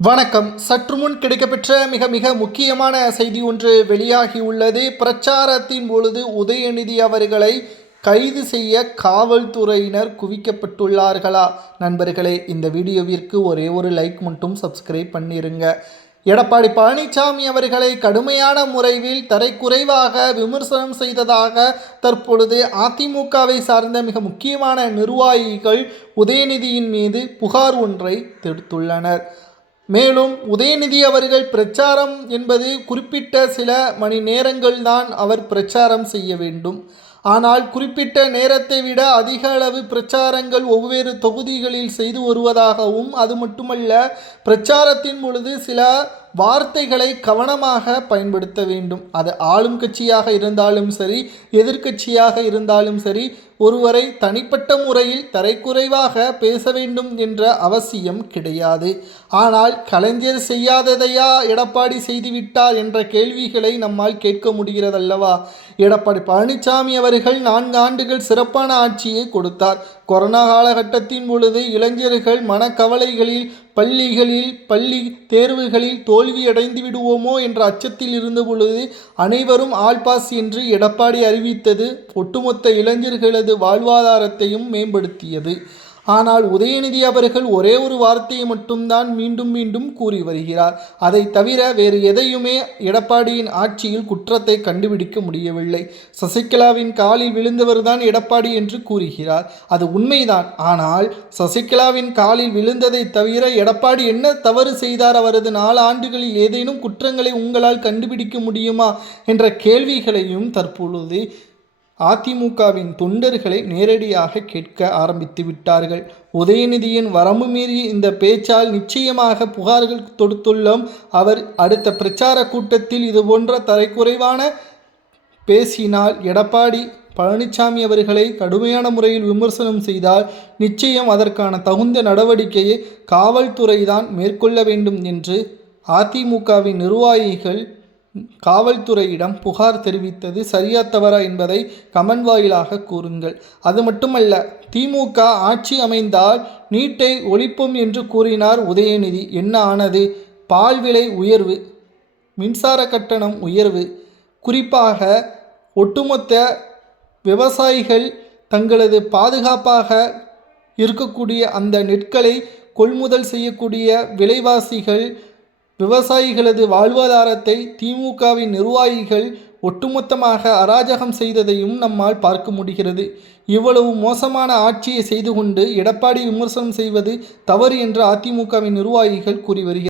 வணக்கம். சற்று முன் கிடைக்கப்பெற்ற மிக மிக முக்கியமான செய்தி ஒன்று வெளியாகியுள்ளது. பிரச்சாரத்தின் பொழுது உதயநிதி அவர்களை கைது செய்ய காவல்துறையினர் குவிக்கப்பட்டுள்ளார்களா? நண்பர்களே, இந்த வீடியோவிற்கு ஒரே ஒரு லைக் மட்டும் சப்ஸ்கிரைப் பண்ணிருங்க. எடப்பாடி பழனிசாமி அவர்களை கடுமையான முறையில் தரைக்குறைவாக விமர்சனம் செய்ததாக தற்பொழுது அதிமுகவை சார்ந்த மிக முக்கியமான நிர்வாகிகள் உதயநிதியின் மீது புகார் ஒன்றை தொடுத்துள்ளனர். மேலும் உதயநிதி அவர்கள் பிரச்சாரம் என்பது குறிப்பிட்ட சில மணி நேரங்கள்தான் அவர் பிரச்சாரம் செய்ய வேண்டும். ஆனால் குறிப்பிட்ட நேரத்தை விட அதிக அளவு பிரச்சாரங்கள் ஒவ்வொரு தொகுதிகளில் செய்து வருவதாகவும், அது மட்டுமல்ல, பிரச்சாரத்தின் பொழுது சில வார்த்தைகளை கவனமாக பயன்படுத்த வேண்டும். அது ஆளும் கட்சியாக இருந்தாலும் சரி, எதிர்க்கட்சியாக இருந்தாலும் சரி, ஒருவரை தனிப்பட்ட முறையில் தரைக்குறைவாக பேச வேண்டும் என்ற அவசியம் கிடையாது. ஆனால் கலைஞர் செய்யாததையா எடப்பாடி செய்துவிட்டார் என்ற கேள்விகளை நம்மால் கேட்க முடிகிறதல்லவா? எடப்பாடி பழனிசாமி அவர்கள் 4 ஆண்டுகள் சிறப்பான ஆட்சியை கொடுத்தார். கொரோனா காலகட்டத்தின் பொழுது இளைஞர்கள் மனக்கவலைகளில், பள்ளி தேர்வுகளில் தோல்வியடைந்து விடுவோமோ என்ற அச்சத்தில் இருந்த பொழுது அனைவரும் ஆல் பாஸ் என்று எடப்பாடி அறிவித்தது ஒட்டுமொத்த இளைஞர்களது வாழ்வாதாரத்தையும் மேம்படுத்தியது. ஆனால் உதயநிதி அவர்கள் ஒரே ஒரு வார்த்தையை மட்டும்தான் மீண்டும் மீண்டும் கூறி வருகிறார். அதை தவிர வேறு எதையுமே எடப்பாடியின் ஆட்சியில் குற்றத்தை கண்டுபிடிக்க முடியவில்லை. சசிகலாவின் காலில் விழுந்தவர்தான் எடப்பாடி என்று கூறுகிறார். அது உண்மைதான். ஆனால் சசிகலாவின் காலில் விழுந்ததை தவிர எடப்பாடி என்ன தவறு செய்தார்? அவரது 4 ஆண்டுகளில் ஏதேனும் குற்றங்களை உங்களால் கண்டுபிடிக்க முடியுமா என்ற கேள்விகளையும் தற்பொழுது அதிமுகவின் தொண்டர்களை நேரடியாக கேட்க ஆரம்பித்து விட்டார்கள். உதயநிதியின் வரம்பு மீறி இந்த பேச்சால் நிச்சயமாக புகார்கள் தொடுத்துள்ளோம். அவர் அடுத்த பிரச்சார கூட்டத்தில் இதுபோன்ற தரைக்குறைவான பேசினால், எடப்பாடி பழனிசாமி அவர்களை கடுமையான முறையில் விமர்சனம் செய்தால் நிச்சயம் அதற்கான தகுந்த நடவடிக்கையை காவல்துறை தான் மேற்கொள்ள வேண்டும் என்று அதிமுகவின் நிர்வாகிகள் காவல்துறையிடம் புகார் தெரிவித்தது சரியா தவறா என்பதை கமெண்ட் வாயிலாக கூறுங்கள். அது மட்டுமல்ல, திமுக ஆட்சி அமைந்தால் நீட்டை ஒழிப்போம் என்று கூறினார் உதயநிதி. என்ன ஆனது? பால் விலை உயர்வு, மின்சார கட்டணம் உயர்வு, குறிப்பாக ஒட்டுமொத்த விவசாயிகள் தங்களது பாதுகாப்பாக இருக்கக்கூடிய அந்த நெற்களை கொள்முதல் செய்யக்கூடிய விலைவாசிகள், விவசாயிகளது வாழ்வாதாரத்தை திமுகவின் நிர்வாகிகள் ஒட்டுமொத்தமாக அராஜகம் செய்ததையும் நம்மால் பார்க்க முடிகிறது. இவ்வளவு மோசமான ஆட்சியை செய்து கொண்டு எடப்பாடி விமர்சனம் செய்வது தவறு என்று அதிமுகவின் நிர்வாகிகள் கூறி வருகிறார்.